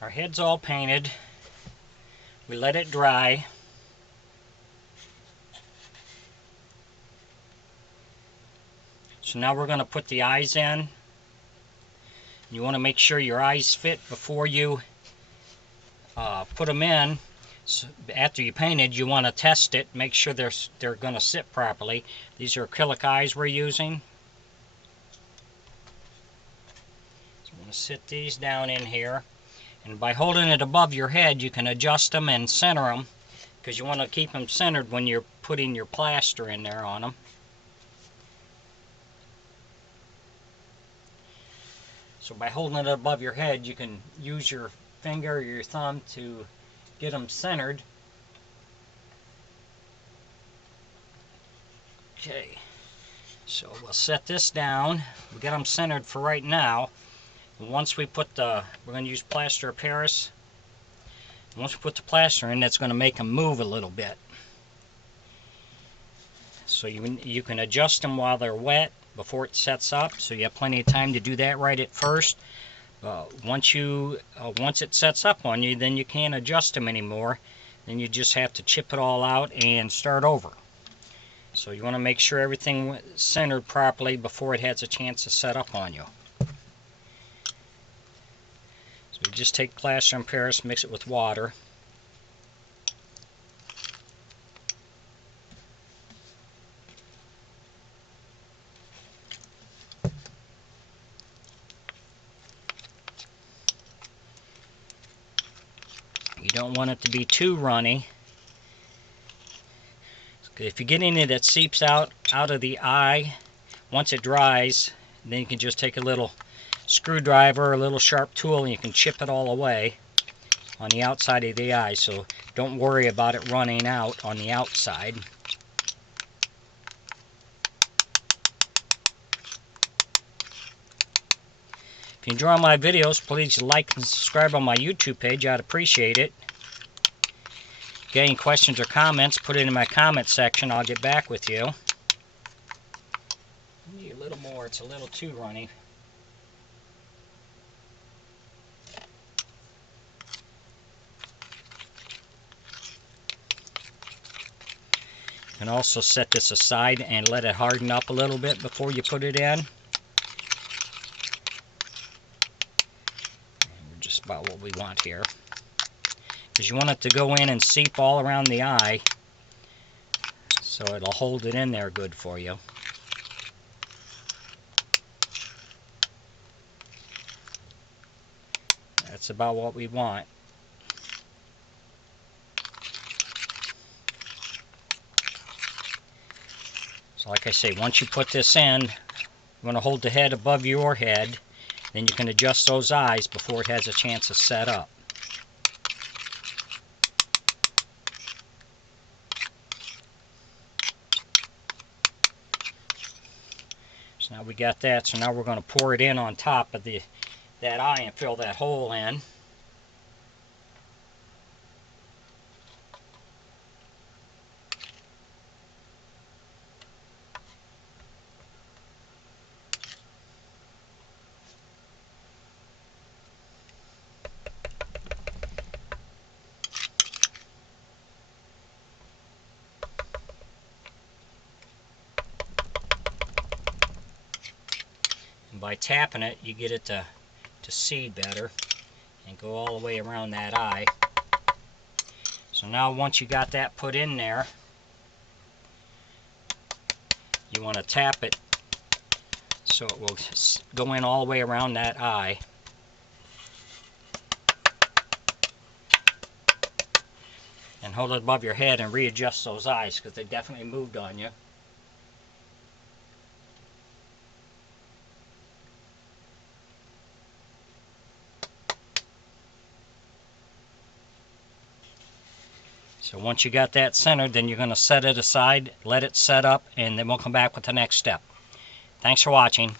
Our head's all painted. We let it dry. So now we're going to put the eyes in. You want to make sure your eyes fit before you put them in. So after you painted, you want to test it, make sure they're going to sit properly. These are acrylic eyes we're using. So I'm going to sit these down in here. And by holding it above your head, you can adjust them and center them, because you want to keep them centered when you're putting your plaster in there on them. So by holding it above your head, you can use your finger or your thumb to get them centered. Okay, so we'll set this down. We'll get them centered for right now. And once we put we're going to use plaster of Paris. Once we put the plaster in, that's going to make them move a little bit. So you can adjust them while they're wet before it sets up, so you have plenty of time to do that right at first. Once it sets up on you, then you can't adjust them anymore. Then you just have to chip it all out and start over. So you want to make sure everything is centered properly before it has a chance to set up on you. So you just take plaster in Paris, mix it with water. You don't want it to be too runny. If you get any that seeps out of the eye, once it dries, then you can just take a little screwdriver or a little sharp tool and you can chip it all away on the outside of the eye. So don't worry about it running out on the outside. If you enjoy my videos, please like and subscribe on my YouTube page. I'd appreciate it. If you got any questions or comments, put it in my comment section. I'll get back with you. Need a little more. It's a little too runny. You can also set this aside and let it harden up a little bit before you put it in. And just about what we want here. Because you want it to go in and seep all around the eye, so it'll hold it in there good for you. That's about what we want. So like I say, once you put this in, you want to hold the head above your head, then you can adjust those eyes before it has a chance to set up. So now we got that, so now we're going to pour it in on top of that eye and fill that hole in. And by tapping it, you get it to see better and go all the way around that eye. So now once you got that put in there, you want to tap it so it will go in all the way around that eye. And hold it above your head and readjust those eyes, because they definitely moved on you. So once you got that centered, then you're going to set it aside, let it set up, and then we'll come back with the next step. Thanks for watching.